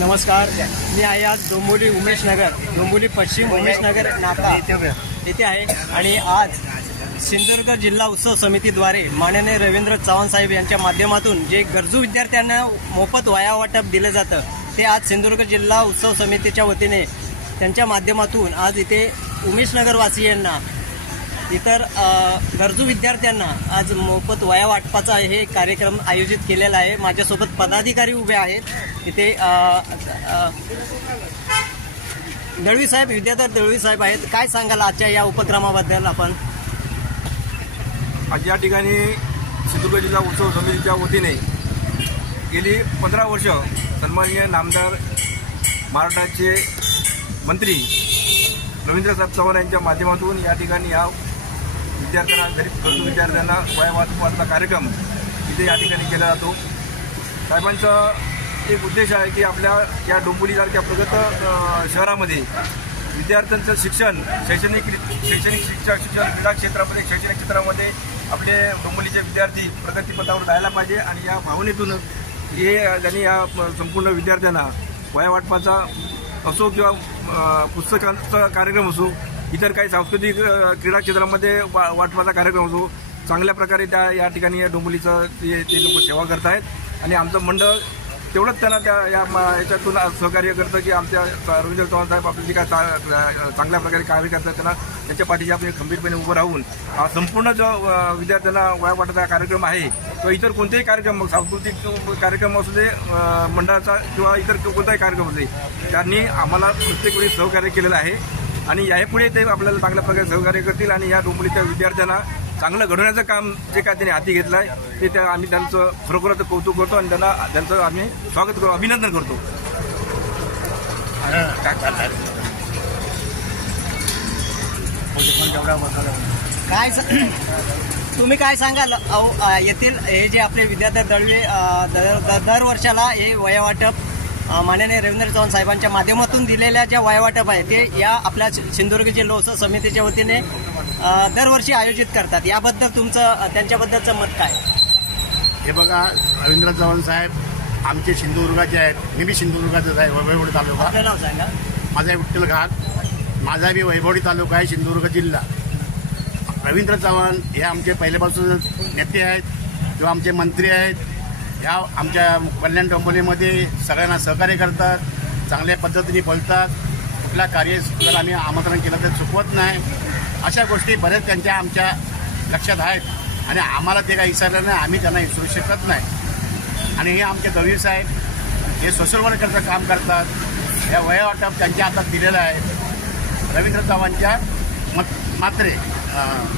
नमस्कार. मी आहे आज डोंबोली उमेश नगर डोंबोली पश्चिम उमेश नगर नाका येथे आहे. आणि आज सिंधुदुर्ग जिल्हा उत्सव समितीद्वारे माननीय रवींद्र चव्हाण साहेब यांच्या माध्यमातून जे गरजू विद्यार्थ्यांना मोफत वाया वाटप दिलं जातं ते आज सिंधुदुर्ग जिल्हा उत्सव समितीच्या वतीने त्यांच्या माध्यमातून आज इथे उमेश नगरवासियांना इतर गरजू विद्यार्थ्यांना आज मोफत वया वाटपाचा हे कार्यक्रम आयोजित केलेला आहे. माझ्यासोबत पदाधिकारी उभे आहेत. इथे दळवी साहेब विद्याधर दळवी साहेब आहेत. काय सांगाल आजच्या या उपक्रमाबद्दल आपण? आज या ठिकाणी सिंधुदुर्ग जिल्हा उत्सव समितीच्या वतीने गेली पंधरा वर्ष सन्माननीय नामदार महाराष्ट्राचे मंत्री रवींद्रसाहेब चव्हाण यांच्या माध्यमातून या ठिकाणी या विद्यार्थ्यांना गरीब गरजू विद्यार्थ्यांना वया कार्यक्रम इथे या ठिकाणी केला जातो. साहेबांचा एक उद्देश आहे की आपल्या या डोंबिवलीसारख्या प्रगत शहरामध्ये विद्यार्थ्यांचं शिक्षण शैक्षणिक शैक्षणिक शिक्षा शिक्षण क्रीडा क्षेत्रामध्ये शैक्षणिक क्षेत्रामध्ये आपले डोंबिवलीचे विद्यार्थी प्रगतीपथावर जायला पाहिजे आणि या भावनेतून हे त्यांनी या संपूर्ण विद्यार्थ्यांना वया वाटपाचा असो किंवा पुस्तकांचा कार्यक्रम असो इतर काही सांस्कृतिक क्रीडा क्षेत्रामध्ये वा वाटपाचा कार्यक्रम असो चांगल्या प्रकारे त्या या ठिकाणी या डोंबिवलीचं ते ते लोक सेवा करत आहेत आणि आमचं मंडळ तेवढंच त्यांना त्या या याच्यातून सहकार्य करतं की आमच्या रवींद्र चव्हाण साहेब आपले जे काय चा- चांगल्या प्रकारे कार्य करतात त्यांना त्याच्या पाठीशी आपण खंबीरपणे उभं राहून हा संपूर्ण जो विद्यार्थ्यांना वया वाटाचा कार्यक्रम आहे किंवा इतर कोणतेही कार्यक्रम मग सांस्कृतिक कार्यक्रम असू दे मंडळाचा किंवा इतर कोणताही कार्यक्रम असू दे त्यांनी आम्हाला प्रत्येक वेळी सहकार्य केलेलं आहे. आणि यापुढे ते आपल्याला चांगल्या प्रकारे सहकार्य करतील आणि या डोंबिवलीच्या विद्यार्थ्यांना चांगलं घडवण्याचं काम जे काय त्यांनी हाती घेतलं आहे ते त्या आम्ही त्यांचं खरोखरच कौतुक करतो आणि त्यांना त्यांचं आम्ही स्वागत करतो अभिनंदन करतो. काय तुम्ही काय सांगाल? अहो, येथील हे जे आपले विद्यार्थी दळवे दर दर- वर्षाला हे वयावाटप माननीय रवींद्र चव्हाण साहेबांच्या माध्यमातून दिलेल्या ज्या वया वाटप आहे ते या आपल्या सिंधुदुर्ग जिल्हा समितीच्या वतीने दरवर्षी आयोजित करतात. याबद्दल तुमचं त्यांच्याबद्दलचं मत काय? हे बघा रवींद्र चव्हाण साहेब आमचे सिंधुदुर्गाचे आहेत. मी बी सिंधुदुर्गाचंच आहे वैभवडी तालुका. आपलं नाव सांगा. माझा विठ्ठल घाट. माझा बी वैभवडी तालुका आहे सिंधुदुर्ग जिल्हा. रवींद्र चव्हाण हे आमचे पहिल्यापासून नेते आहेत किंवा आमचे मंत्री आहेत. या आमच्या कल्याण डोंबोलीमध्ये सगळ्यांना सहकार्य करतात चांगल्या पद्धतीने बोलतात. कुठल्या कार्य जर आम्ही आमंत्रण केलं तर चुकवत नाही. अशा गोष्टी बऱ्याच त्यांच्या आमच्या लक्षात आहेत आणि आम्हाला ते काही विसरलं नाही आम्ही त्यांना विसरू शकत नाही. आणि हे आमचे दवीर साहेब हे सोशल वर्करचं काम करतात. या वया वाटप त्यांच्या हातात दिलेलं आहे. रवींद्र चव्हाणच्या मत मात्रे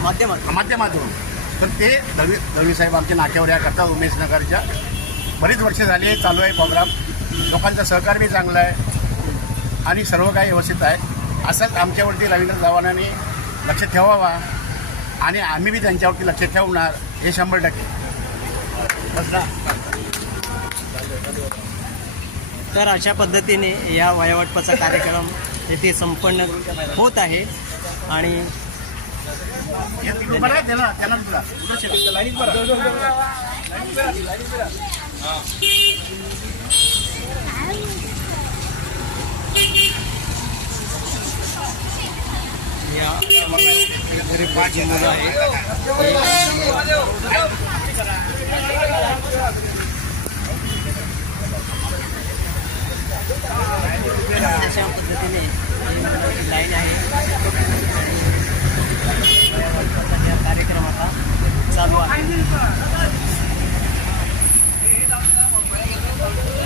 माध्यमातून. तर ते दवी दवी साहेब आमच्या नाक्यावर या करतात उमेश नगरच्या. बरीच वर्ष झाली चालू आहे प्रोग्राम. लोकांचं सहकार बी चांगलं आहे. आणि सर्व काही व्यवस्थित आहे. असंच आमच्यावरती रवींद्र चव्हाणांनी लक्ष ठेवावा. आणि आम्ही बी त्यांच्यावरती लक्ष ठेवणार हे शंभर टक्के. बस तर अशा पद्धतीने या वयावाटपाचा कार्यक्रम येथे संपन्न होत आहे. आणि बरं आहे त्याला त्याला तुला या गरीब जी मुलं आहेत अशा पद्धतीने ही लाईन आहे आणि हा कार्यक्रम आता चालू आहे.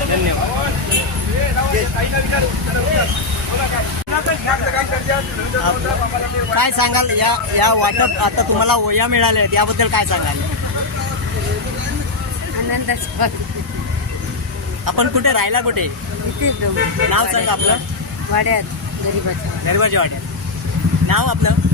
धन्यवाद. काय सांगाल? या या वाटप आता तुम्हाला वया मिळाल्या आहेत याबद्दल काय सांगाल? आनंदाचा आपण कुठे? राहिला कुठे? नाव सांगा आपलं. वाड्यात गरीबाच्या गरबाच्या वाट्यात नाव आपलं?